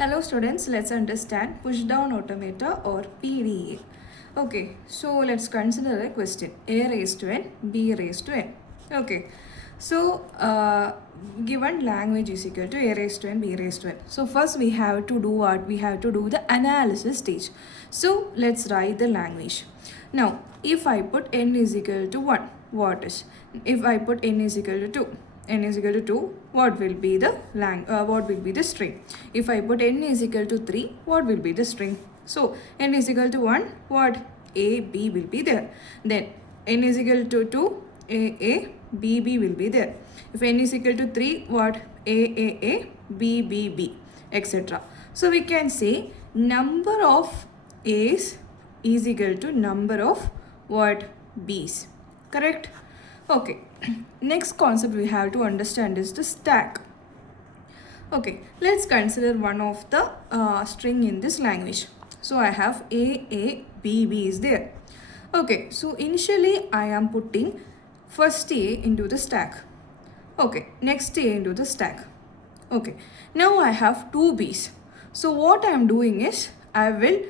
Hello students, let's understand push down automata or PDA. Okay, so let's consider a question a raised to n, b raised to n. Okay, so given language is equal to a raised to n, b raised to n. So first we have to do what? We have to do the analysis stage. So let's write the language. Now, if I put n is equal to 1, what is? If I put n is equal to 2, n is equal to 2, what will be the string? If I put n is equal to 3, what will be the string? So n is equal to 1, what? A, B will be there. Then n is equal to 2, A, B, B will be there. If n is equal to 3, what? A, B, B, B, etc. So we can say number of A's is equal to number of what? B's. Correct? Okay. Next concept we have to understand is the stack. Okay, let's consider one of the string in this language. So I have A, B, B is there. Okay, so initially I am putting first A into the stack. Okay, next A into the stack. Okay, now I have two B's. So what I am doing is I will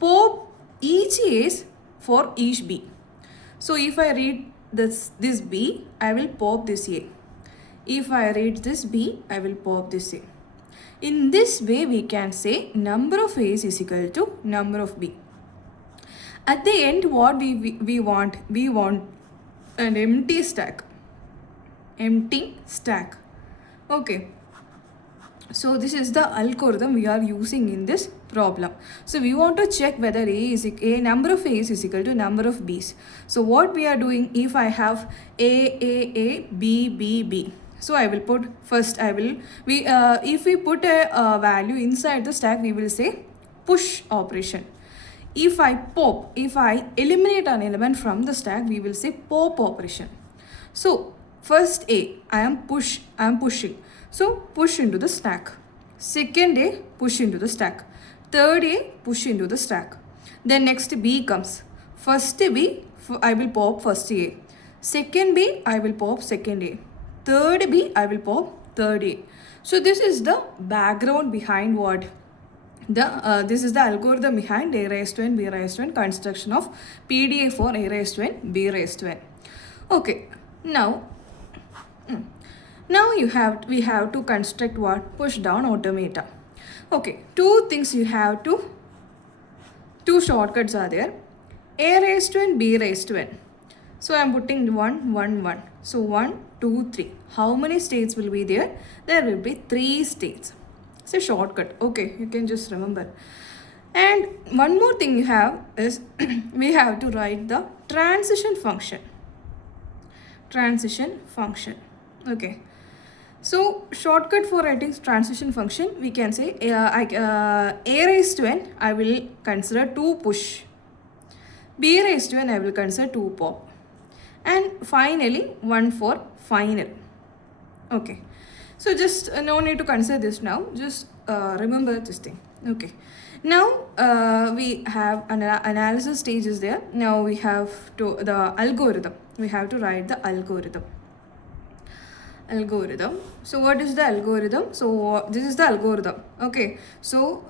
pop each A's for each B. So if I read this B, I will pop this A. If I read this B, I will pop this A. In this way, we can say number of A's is equal to number of B. At the end, what we want? We want an empty stack. Empty stack. Okay. So this is the algorithm we are using in this problem. So we want to check whether a number of A's is equal to number of B's. So what we are doing, if I have A, B, B, B. So I will put first if we put a value inside the stack, we will say push operation. If I eliminate an element from the stack, we will say pop operation. So first A, I am pushing. So push into the stack. Second A, push into the stack. Third A, push into the stack. Then next B comes. First B, I will pop first A. Second B, I will pop second A. Third B, I will pop third A. So this is the background behind what? This is the algorithm behind a raised to n, b raised to n construction of PDA for a raised to n, b raised to n. Okay, now we have to construct what? Push down automata. Okay, two shortcuts are there. A raised to n, b raised to n. So I am putting 1, 1, 1. So 1, 2, 3. How many states will be there? There will be 3 states. It's a shortcut. Okay, you can just remember. And one more thing you have is we have to write the transition function. Transition function. Okay. So shortcut for writing transition function, we can say A raised to n, I will consider 2 push. B raised to n, I will consider 2 pop. And finally 1 for final. Okay. So just no need to consider this now. Just remember this thing. Okay. Now we have an analysis stage is there. Now we have the algorithm. We have to write the algorithm. So what is the algorithm? So this is the algorithm. Okay. So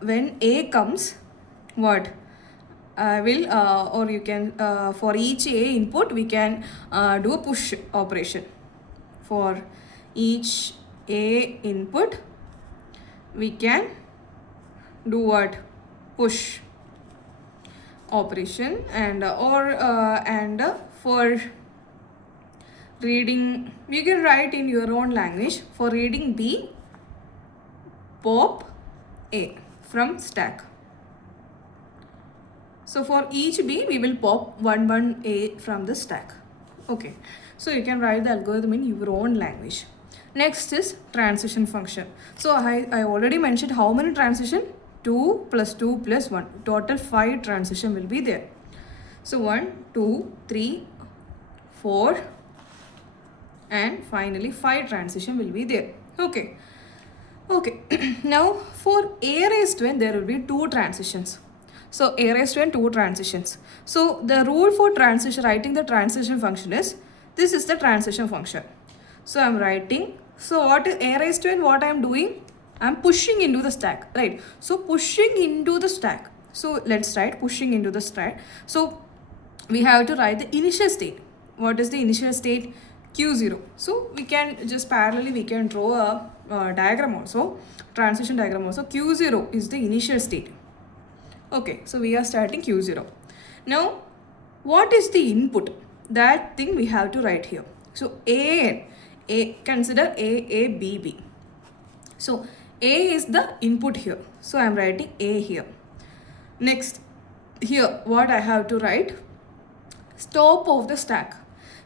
when A comes, what? Or you can for each A input we can do a push operation. For each A input we can do what? Push operation. And for reading, you can write in your own language. For reading B, pop A from stack. So for each B, we will pop 1, 1 A from the stack. Okay. So you can write the algorithm in your own language. Next is transition function. So I already mentioned how many transition? 2 plus 2 plus 1. Total 5 transition will be there. So 1, 2, 3, 4 and finally 5 transition will be there. Okay. Now for A raised to n, there will be 2 transitions. So A raised to n, 2 transitions. So the rule for writing the transition function is, this is the transition function. So I am writing. So what is A raised to n? What I am doing? I'm pushing into the stack, right? So pushing into the stack. So let's write pushing into the stack. So we have to write the initial state. What is the initial state? Q0. So we can just parallelly we can draw a diagram also, transition diagram also. Q0 is the initial state. Okay, so we are starting Q0. Now, what is the input? That thing we have to write here. So consider A, B, B. So A is the input here. So I am writing A here. Next, here what I have to write? Top of the stack.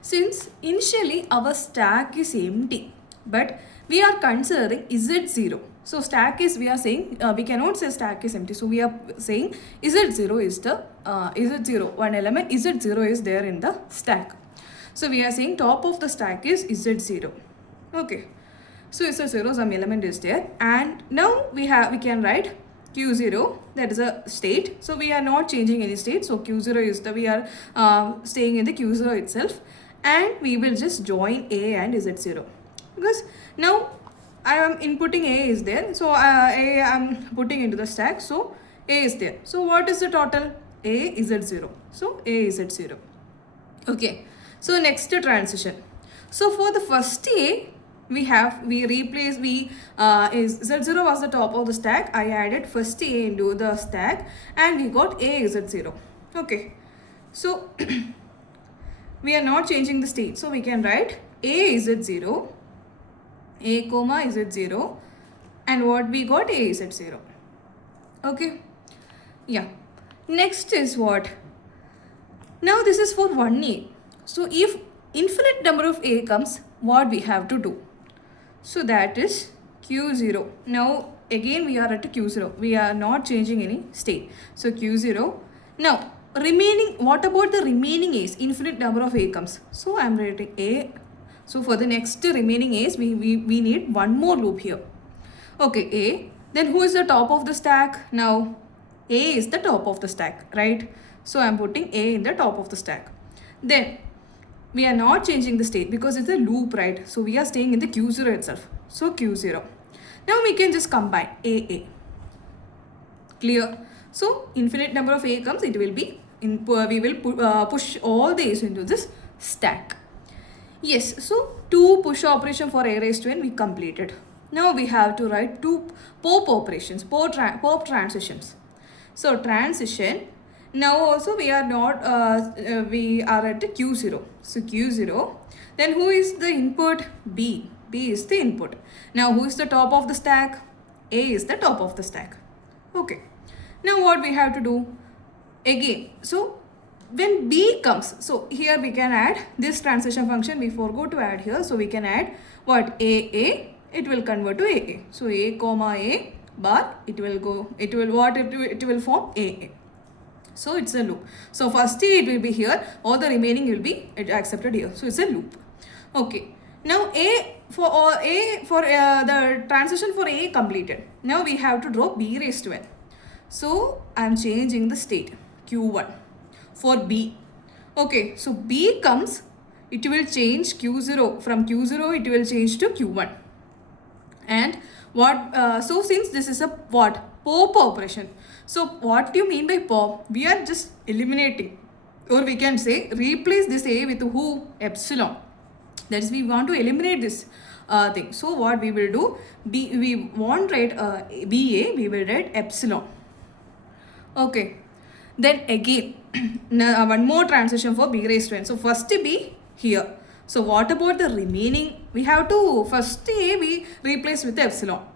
Since initially our stack is empty, but we are considering Z0. So stack is, we are saying, we cannot say stack is empty. So we are saying Z0 is the, Z0, one element Z0 is there in the stack. So we are saying top of the stack is Z0. Okay. So Z0, some element is there. And now we can write Q0, that is a state. So we are not changing any state. So Q0 is the, we are staying in the Q0 itself. And we will just join A and Z0. Because now I am inputting A is there. So A I am putting into the stack. So A is there. So what is the total? A is Z0. So A is Z0. Okay. So next transition. So for the first A, we replace is Z0 was the top of the stack. I added first A into the stack and we got A is Z0. Okay. So we are not changing the state. So we can write A is Z0, A comma is Z0, and what we got? A is Z0. Okay. Yeah. Next is what? Now this is for 1A. So if infinite number of A comes, what we have to do? So that is Q0. Now again we are at Q0. We are not changing any state. So Q0. Now remaining, what about the remaining A's? Infinite number of A comes. So I am writing A. So for the next remaining A's, we need one more loop here. Okay, A. Then who is the top of the stack? Now A is the top of the stack, right? So I am putting A in the top of the stack. Then we are not changing the state because it's a loop, right? So we are staying in the Q0 itself. So Q0. Now we can just combine AA. Clear? So infinite number of A comes, it will be, we will push all the A's into this stack. Yes, so two push operation for A raised to N we completed. Now we have to write two pop operations, pop transitions. So transition. Now also we are not, we are at Q0. So Q0. Then who is the input? B. B is the input. Now who is the top of the stack? A is the top of the stack. Okay. Now what we have to do? Again, so when B comes, so here we can add this transition function. We forgot to add here. So we can add what? AA. It will convert to AA. So A comma A bar, it will go, it will form AA. So it's a loop. So first it will be here, all the remaining will be accepted here. So it's a loop. Okay. Now the transition for A completed. Now we have to draw B raised to N. So I am changing the state Q1 for B. Okay. So B comes, it will change Q0. From Q0 it will change to Q1. And what? So since this is a what? Pop operation. So what do you mean by pop? We are just eliminating, or we can say replace this A with who? Epsilon. That is, we want to eliminate this thing. So what we will do? We won't write BA, we will write epsilon. Okay. Then again, one more transition for B raised to N. So first B here. So what about the remaining? We have to first A we replace with epsilon.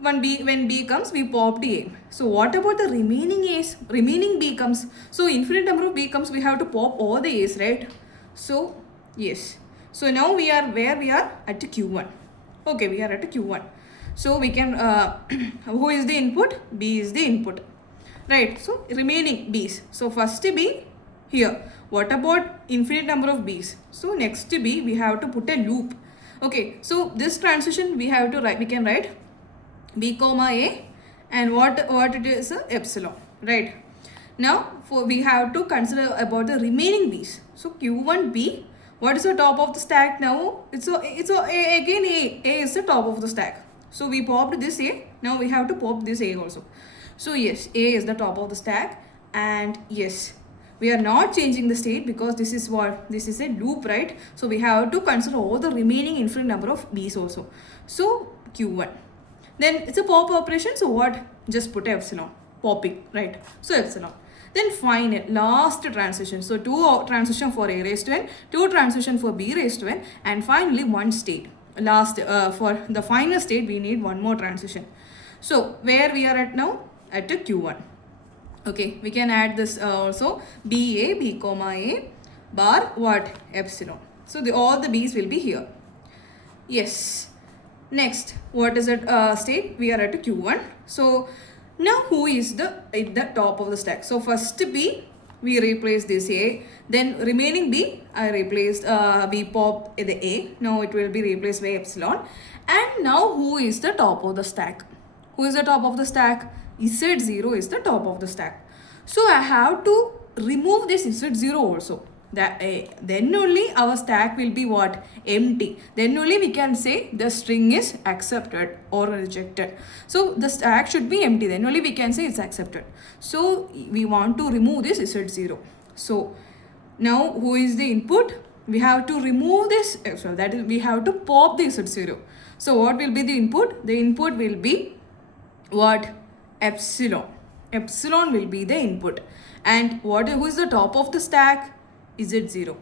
When B comes, we pop the A. So what about the remaining A's? Remaining B comes. So infinite number of B comes, we have to pop all the A's, right? So yes. So now we are where we are at Q1. Okay, we are at Q1. So we can, who is the input? B is the input. Right, so remaining B's. So first B here. What about infinite number of B's? So next B, we have to put a loop. Okay, so this transition we have to write, we can write B comma A and what it is epsilon, right? Now we have to consider about the remaining B's. So Q1 B, what is the top of the stack now? It's again A is the top of the stack. So we popped this A Now we have to pop this A also. So yes, A is the top of the stack, and yes, we are not changing the state because this is what? This is a loop, right? So we have to consider all the remaining infinite number of B's also. So Q1. Then it's a pop operation, so what? Just put epsilon, popping, right? So epsilon. Then final, last transition. So two transition for A raised to n, two transition for B raised to n, and finally one state. Last, for the final state, we need one more transition. So where we are at now? At a Q1. Okay, we can add this also. B comma A bar what? Epsilon. So all the B's will be here. Yes. Next, what is it state? We are at a Q1. So now who is at the top of the stack? So first B, we replace this A. Then remaining B, I replaced we pop the A. Now it will be replaced by epsilon. And now who is the top of the stack? Who is the top of the stack? Z0 is the top of the stack. So I have to remove this Z0 also. Then only our stack will be what? Empty. Then only we can say the string is accepted or rejected. So the stack should be empty. Then only we can say it's accepted. So we want to remove this Z0. So now who is the input? We have to remove this. So that is, we have to pop the Z0. So what will be the input? The input will be what? Epsilon. Epsilon will be the input. And who is the top of the stack? Z0.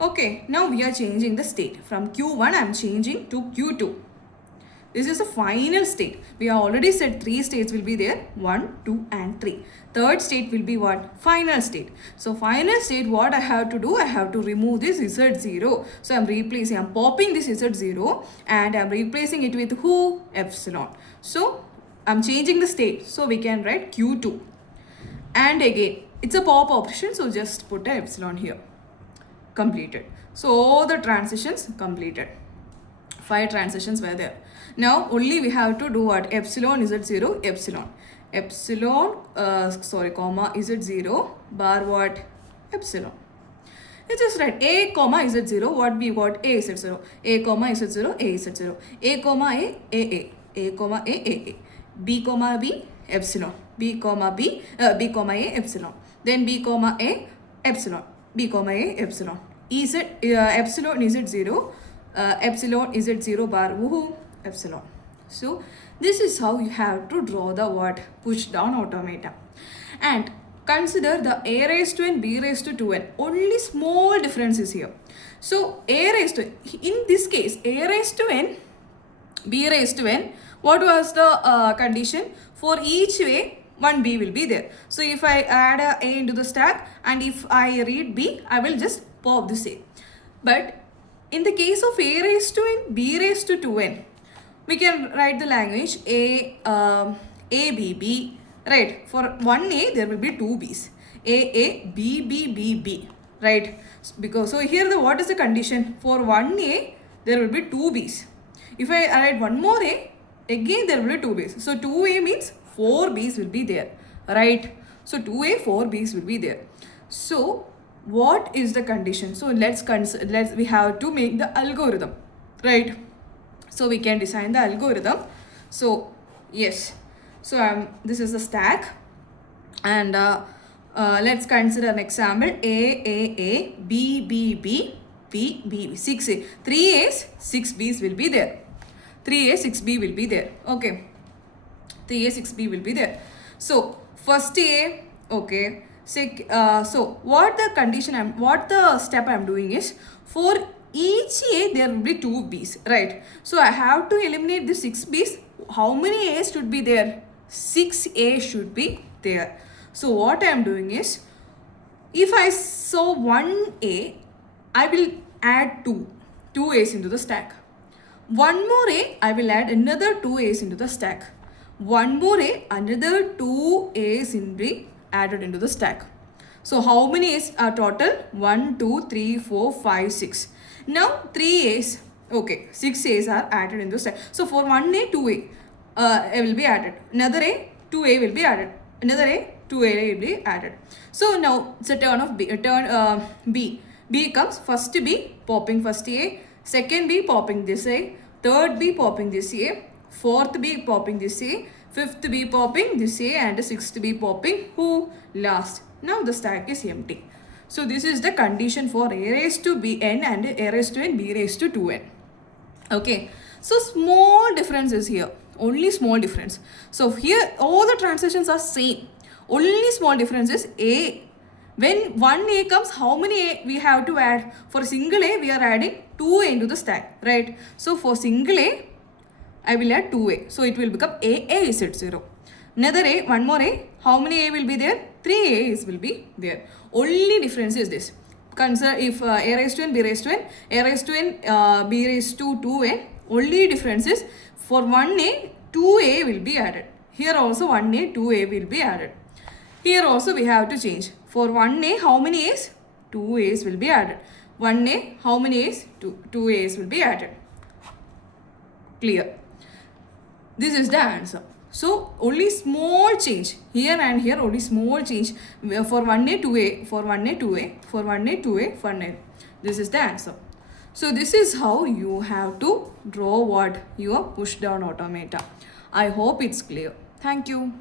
Okay, now we are changing the state. From Q1, I am changing to Q2. This is the final state. We have already said 3 states will be there. 1, 2 and 3. Third state will be what? Final state. So final state, what I have to do? I have to remove this Z0. So I am popping this Z0 and I am replacing it with who? Epsilon. So I am changing the state. So we can write Q2. And again, it's a pop operation, so just put an epsilon here. Completed. So all the transitions completed. 5 transitions were there. Now only we have to do what? Epsilon Z0, epsilon. Epsilon, comma Z0 bar what? Epsilon. Let's just write A comma Z0. What we got? A Z0. A comma Z0, A Z0. A comma A, A. A comma A, A. B comma B, epsilon. B comma B, B comma A, epsilon. Then B comma A, epsilon. B comma A, epsilon. Epsilon Z0. Epsilon Z0 bar woohoo, epsilon. So this is how you have to draw the what? Push down automata. And consider the A raised to n, B raised to 2n. Only small difference is here. So A raised to, in this case, A raised to n, B raised to n, what was the condition? For each way, one B will be there. So if I add A into the stack and if I read B, I will just pop this A. But in the case of A raised to n, B raised to 2n, we can write the language A, B, B, right? For one A, there will be 2 B's. A, B, B, B, B, right? Because, so here what is the condition? For one A, there will be 2 B's. If I add one more A, again there will be 2 B's. So 2A means 4 B's will be there, right? So 2A, 4 B's will be there. So what is the condition? So we have to make the algorithm, right? So we can design the algorithm. So yes, so this is the stack, and let's consider an example. A, B, B, B, B, B, 6A. 3 A's, 6 B's will be there. 3A, 6B will be there. Okay. 3A, 6B will be there. So first A, okay. So what the step I'm doing is, for each A there will be 2 B's, right? So I have to eliminate the 6 B's. How many A's should be there? 6 A should be there. So what I am doing is, if I saw 1 A, I will add 2 A's into the stack. One more A, I will add another 2 A's into the stack. One more A, another 2 A's will be added into the stack. So how many A's are total? 1, 2, 3, 4, 5, 6. Now 3 A's, okay, 6 A's are added into the stack. So for 1 A, 2 A will be added. Another A, 2 A will be added. Another A, 2 A will be added. So now it's a turn of B. B comes first B, popping first A. Second B, popping this A. Third B, popping this A. fourth be popping this A, fifth be popping this A, and sixth be popping who? Last. Now the stack is empty. So this is the condition for A raised to B n and A raised to n, B raised to 2n. Okay, so small difference is here, only small difference. So here all the transitions are same, only small difference is A. When one A comes, how many A we have to add? For single A, we are adding 2A into the stack, right? So for single A, I will add 2A. So it will become A is at 0. Another A, one more A, how many A will be there? 3 A's will be there. Only difference is this. Consider if A raised to n, B raised to n, A raised to n, B raised to 2n. Only difference is for 1A, 2A will be added. Here also 1A, 2A will be added. Here also we have to change. For 1A, how many A's? 2 A's will be added. 1A, how many A's? 2 A's will be added. Clear. This is the answer. So only small change here and here, only small change for 1A, 2A, for 1A, 2A, for 1A, 2A, for 1A. This is the answer. So this is how you have to draw what? Your push down automata. I hope it's clear. Thank you.